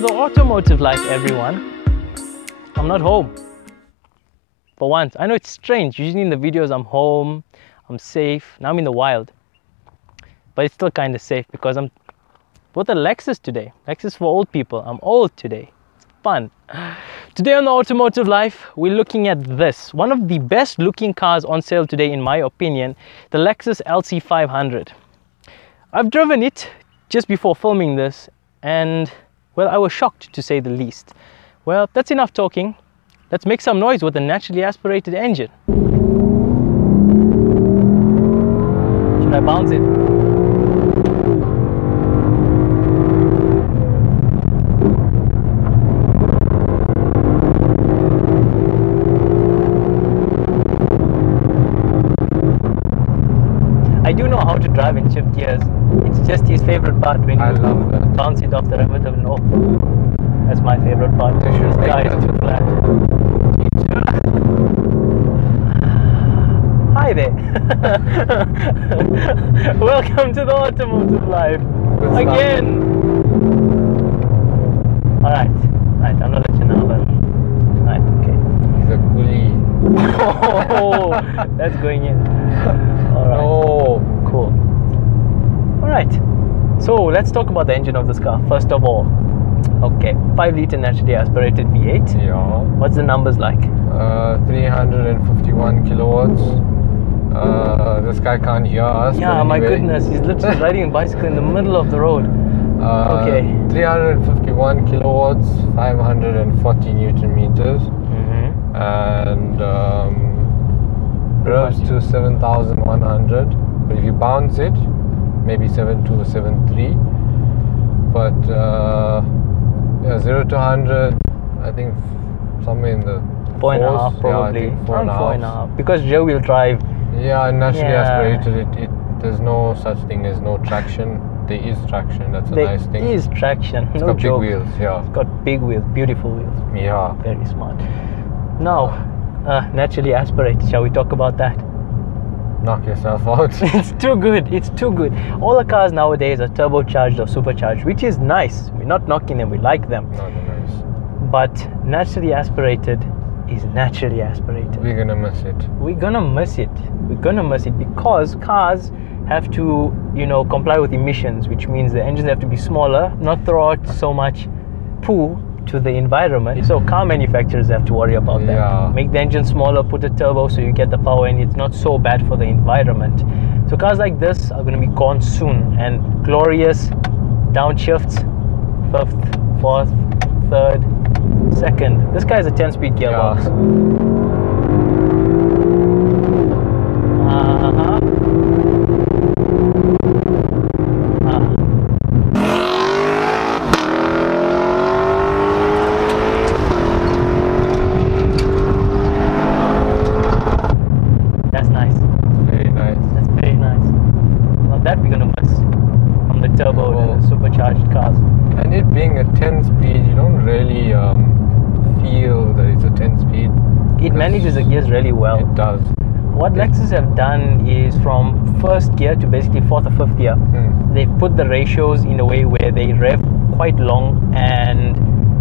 to the Automotive Life, everyone. I'm not home. For once. I know it's strange. Usually in the videos I'm home, I'm safe. Now I'm in the wild. But it's still kind of safe because I'm with a Lexus today. Lexus for old people. I'm old today. It's fun. Today on the Automotive Life, we're looking at this. One of the best looking cars on sale today, in my opinion, the Lexus LC500. I've driven it just before filming this and, well, I was shocked to say the least. Well, that's enough talking. Let's make some noise with a naturally aspirated engine. Should I bounce it? I do know how to drive and shift gears. It's just his favorite part when I you love that. bounce it off the remote. No, that's my favorite part. They should This make guy is that. too flat. Hi there. Welcome to the Automotive Life again. All right, I'm not let you know, but right, okay. He's a coolie. Oh, that's going in. All right. Oh, Cool. All right. So let's talk about the engine of this car first of all. Okay, 5-liter naturally aspirated V8. yeah. What's the numbers like? 351 kilowatts. This guy can't hear us. Yeah, but my anyway. goodness, he's literally riding a bicycle in the middle of the road. Okay. 351 kilowatts, 540 newton meters, and revs to 7,100. But if you bounce it, maybe 7.2 or 7.3. But yeah, 0 to 100, I think somewhere in the 4.5 fours. probably. Yeah, I think Around 4.5. 4.5. Because rear wheel drive. Yeah, and naturally Yeah. aspirated, there's no such thing as no traction. There is traction, that's a nice thing. There is traction. It's No got joke. big wheels, yeah. It's got big wheels, beautiful wheels. Yeah. Very smart. Now, naturally aspirated. Shall we talk about that? Knock yourself out. It's too good. It's too good. All the cars nowadays are turbocharged or supercharged, which is nice. We're not knocking them. We like them. No, nice. But naturally aspirated is naturally aspirated. We're gonna miss it. We're gonna miss it. We're gonna miss it because cars have to, comply with emissions, which means the engines have to be smaller, not throw out so much poo to the environment. So car manufacturers have to worry about that. Yeah. Make the engine smaller, put a turbo so you get the power and it's not so bad for the environment. So cars like this are going to be gone soon, and glorious downshifts, 5th, 4th, 3rd, 2nd. This guy has a 10-speed gearbox. That's nice. Very nice. That's very nice. Now that we're gonna miss from the turbo and the supercharged cars. And it being a 10-speed, you don't really feel that it's a 10-speed. It manages the gears really well. It does. What Lexus have done is from first gear to basically 4th or 5th gear, they've put the ratios in a way where they rev quite long and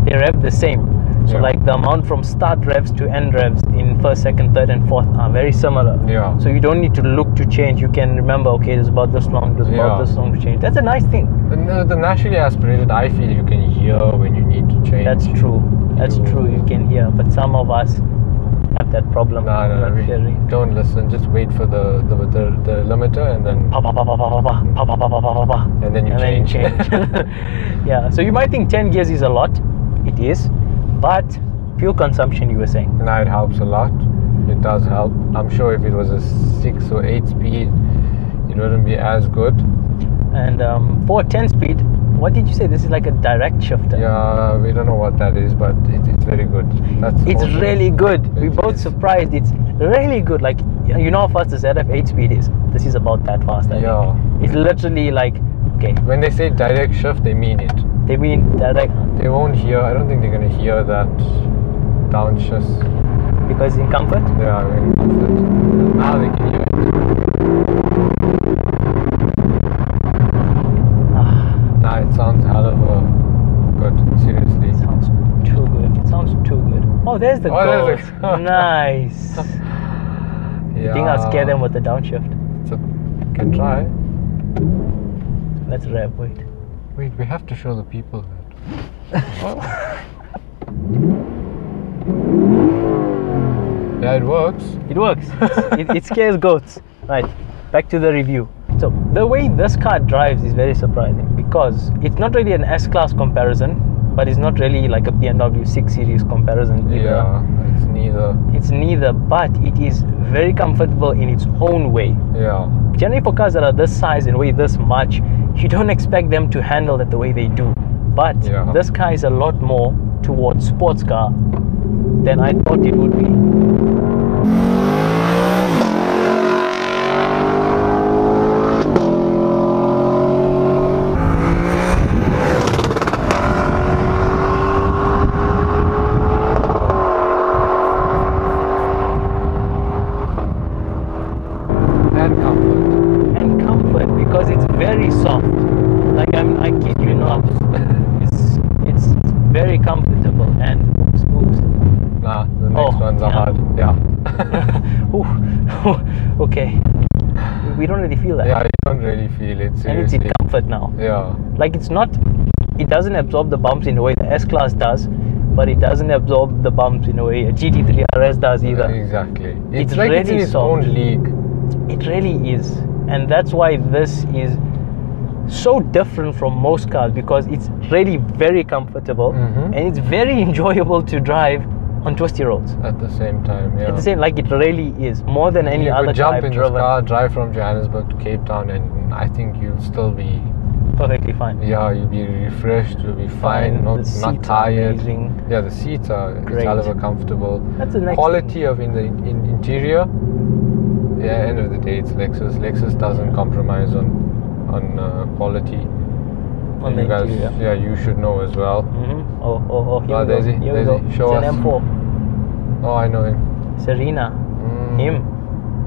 they rev the same. So Yeah. like the amount from start revs to end revs in 1st, 2nd, 3rd and 4th are very similar. Yeah. So you don't need to look to change. You can remember, okay, it's about this long, it's about Yeah. this long to change. That's a nice thing. The naturally aspirated, I feel you can hear when you need to change. That's true. That's true. You can hear, but some of us have that problem. No, not we hearing. don't listen. Just wait for the limiter and then Pa, pa, pa, pa, pa, pa, pa, pa, pa, pa, pa, pa, pa. and then you change. Yeah. So you might think 10 gears is a lot. It is, but fuel consumption, you were saying. No, it helps a lot. It does help. I'm sure if it was a 6 or 8 speed, it wouldn't be as good. And for 10 speed, what did you say? This is like a direct shifter. Yeah, we don't know what that is, but it's very good. It's also- really good. We're It both is. surprised. It's really good. Like, you know how fast the ZF 8 speed is? This is about that fast, I Yeah. think. It's literally like, okay, When they say direct shift, they mean it. they mean direct They won't hear. I don't think they're gonna hear that downshift. because in comfort. They are in comfort. Now they can hear it. Now it sounds hell of a good. Seriously. there's the there's goals. the- Nice. You think I'll scare them with the downshift? Can try. Let's rev, wait. Wait, we have to show the people that. Yeah, it works. It works. It scares goats. Right, back to the review. So the way this car drives is very surprising because it's not really an S-Class comparison, but it's not really like a BMW 6 Series comparison either. Yeah, it's neither. It's neither, but it is very comfortable in its own way. Yeah. Generally for cars that are this size and weigh this much, you don't expect them to handle it the way they do. But Yeah. this car is a lot more towards sports car than I thought it would be. And comfort because it's very soft. Like I kid you not, it's very comfortable and oops. Nah, the next ones are hard. Yeah. Ooh, okay. We don't really feel that. Yeah, you don't really feel it, seriously. And it's in comfort now. Yeah. Like it doesn't absorb the bumps in the way the S-Class does, but it doesn't absorb the bumps in a way a GT3 RS does either. Exactly. It's like it's in really its soft. own league. It really is. And that's why this is so different from most cars because it's really very comfortable Mhm. and it's very enjoyable to drive on twisty roads. At the same time, yeah. At the same, like it really is more than any you other could car jump I've in driven. this car, drive from Johannesburg to Cape Town, and I think you'll still be, Perfectly fine. yeah, you'll be refreshed, you'll be fine, The not seats are tired. amazing. Yeah, the seats are Great. hell of a comfortable. That's the next Quality of in the interior. Yeah, end of the day, it's Lexus. Lexus doesn't compromise on quality. On you the guys, interior. yeah, you should know as well. Oh, here Oh, we go. there's he, Here we there's go. he. Show it's us. an M4. Oh, I know him. Serena. Mm, Him.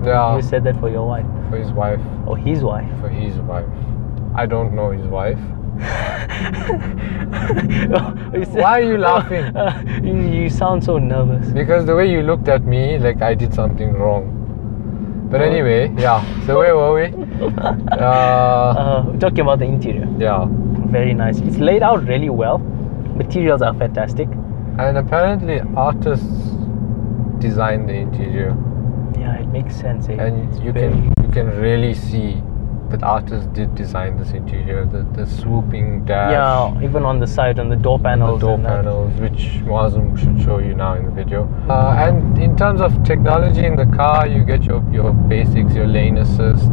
Yeah, You said that for your wife. for his wife. Or his wife. For his wife. I don't know his wife. Why are you laughing? You sound so nervous. Because the way you looked at me, like I did something wrong. But anyway, yeah. So where were we? We're talking about the interior. Yeah. Very nice. It's laid out really well. Materials are fantastic. And apparently artists designed the interior. Yeah, it makes sense. Eh? And It's you very- can really see that artists did design this interior. The swooping dash. Yeah, even on the side, on the door panels. The door and that. panels, which Muazzam should show you now in the video. And in terms of technology in the car, you get your basics, your lane assist,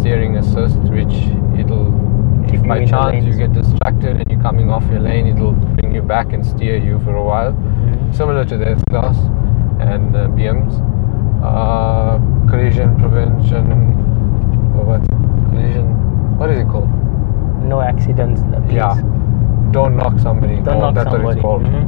steering assist, which it'll, if Keep you by in the chance you lanes. get distracted and you're coming off your lane, it'll bring you back and steer you for a while. Mhm. Similar to the S-Class and BMs. Collision prevention, or what? Collision, what is it called? No accidents, please. Yeah. Don't knock somebody. Don't knock that's somebody. what it's called. Mhm.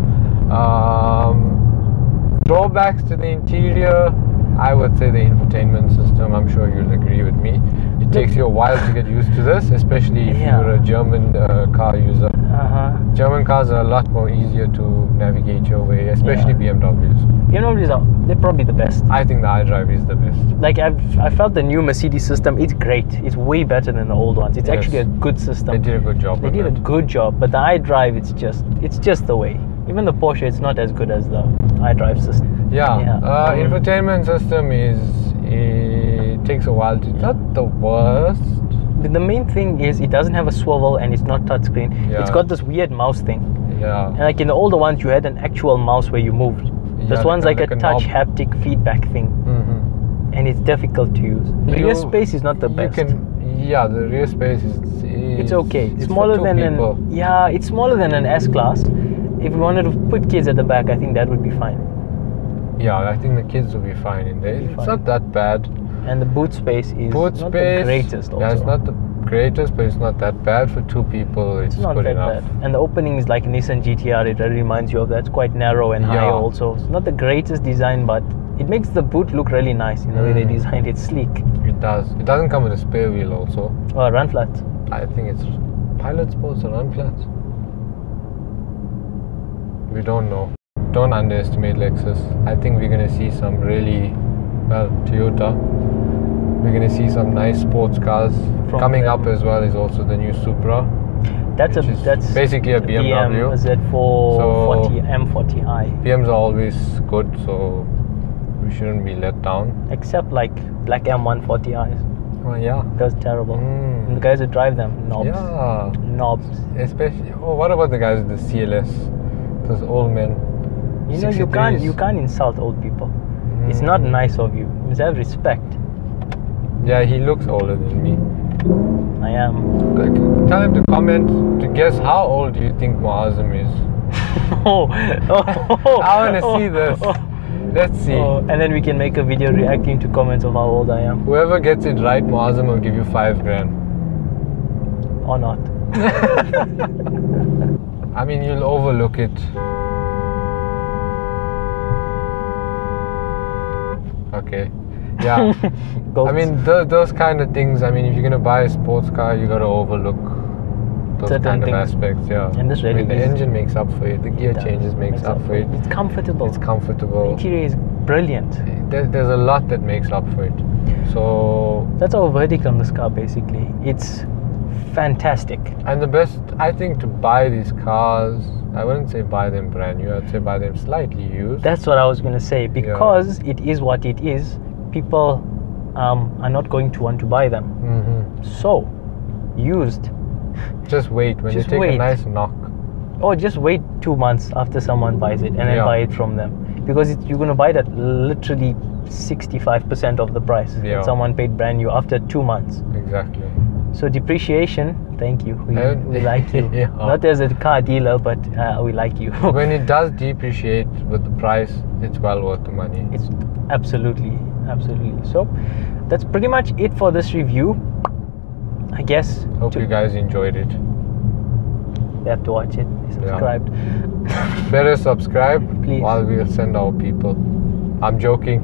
Drawbacks to the interior, I would say the infotainment system. I'm sure you'll agree with me. It takes you a while to get used to this, especially if Yeah. you're a German car user. Uh-huh. German cars are a lot more easier to navigate your way, especially Yeah. BMWs. BMWs are, they're probably the best. I think the iDrive is the best. Like I felt the new Mercedes system, it's great. It's way better than the old ones. It's Yes. actually a good system. They did a good job. They on did a that. good job, but the iDrive, it's just the way. Even the Porsche, it's not as good as the iDrive system. Yeah. Yeah. Infotainment system it takes a while to. Not the worst. The main thing is it doesn't have a swivel and it's not touchscreen. Yeah. It's got this weird mouse thing. Yeah. And like in the older ones, you had an actual mouse where you moved. This Yeah, one's like a knob. touch haptic feedback thing, Mm-hmm. and it's difficult to use. The rear space is not the best. The rear space is. It's okay. It's for smaller two than people. it's smaller than an S-Class. If you wanted to put kids at the back, I think that would be fine. Yeah, I think the kids will be fine in there. It's fine. not that bad. And the boot space is Boot not space. the greatest. Also. Yeah, it's not the greatest, but it's not that bad for two people. It's Not good that enough. bad. And the opening is like a Nissan GTR. It really reminds you of that. It's quite narrow and high Yeah. also. It's not the greatest design, but it makes the boot look really nice in the way they designed it. Sleek. It does. It doesn't come with a spare wheel also. Or run flat. I think it's pilot sports or run flats. We don't know. don't underestimate Lexus. I think we're gonna see some really, well, Toyota. We're gonna see some nice sports cars. Coming up as well is also the new Supra. That's basically a BMW. Z440 M40i. BMs are always good, so we shouldn't be let down. Except like black M140i's. Oh yeah. That's terrible. And the guys that drive them, knobs. Yeah. Knobs. Especially. Oh, what about the guys with the CLS? Those old men. You know, you can't insult old people. It's not nice of you. You must have respect. Yeah, he looks older than me. I am. Like, tell him to comment to guess how old do you think Muazzam is. I want to see this. Let's see. And then we can make a video reacting to comments of how old I am. Whoever gets it right, Muazzam will give you $5,000. Or not. I mean, you'll overlook it. Okay. Yeah. I mean, those kind of things. I mean, if you're gonna buy a sports car, you gotta overlook those certain kind of things. aspects. Yeah. And this really the engine makes up for it. The gear changes makes up for it. It's comfortable. It's comfortable. The interior is brilliant. There's a lot that makes up for it. So that's our verdict on this car. Basically, it's fantastic. And the best, I think, to buy these cars, I wouldn't say buy them brand new. I'd say buy them slightly used. That's what I was gonna say, because it is what it is. People are not going to want to buy them. So, used. Just wait when they take a nice knock. Or just wait 2 months after someone buys it and then buy it from them. Because you're going to buy that literally 65% of the price that someone paid brand new after 2 months. Exactly. So depreciation, thank you. We like you. Not as a car dealer, but we like you. When it does depreciate with the price, it's well worth the money. It's absolutely. So that's pretty much it for this review, I guess. Hope you guys enjoyed it. You have to watch it. Subscribed. Better subscribe. Please. While we'll send our people. I'm joking.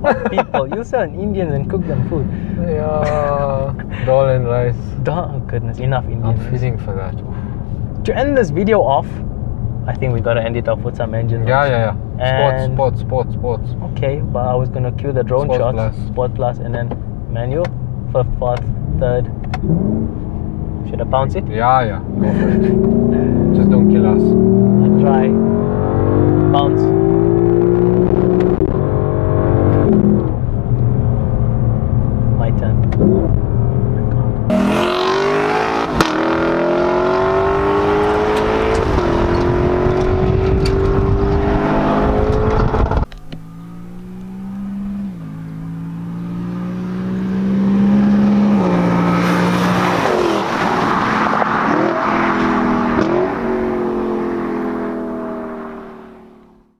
What people? You sell Indians and cook them food. Yeah. Dal and rice. Oh goodness, enough Indian. I'm feeling for that. To end this video off, I think we gotta end it off with some engine. Yeah. And Sports. Okay, but I was gonna cue the drone shot. Sport plus and then manual. First, fourth, third. Should I bounce it? Yeah. Go for it. Just don't kill us.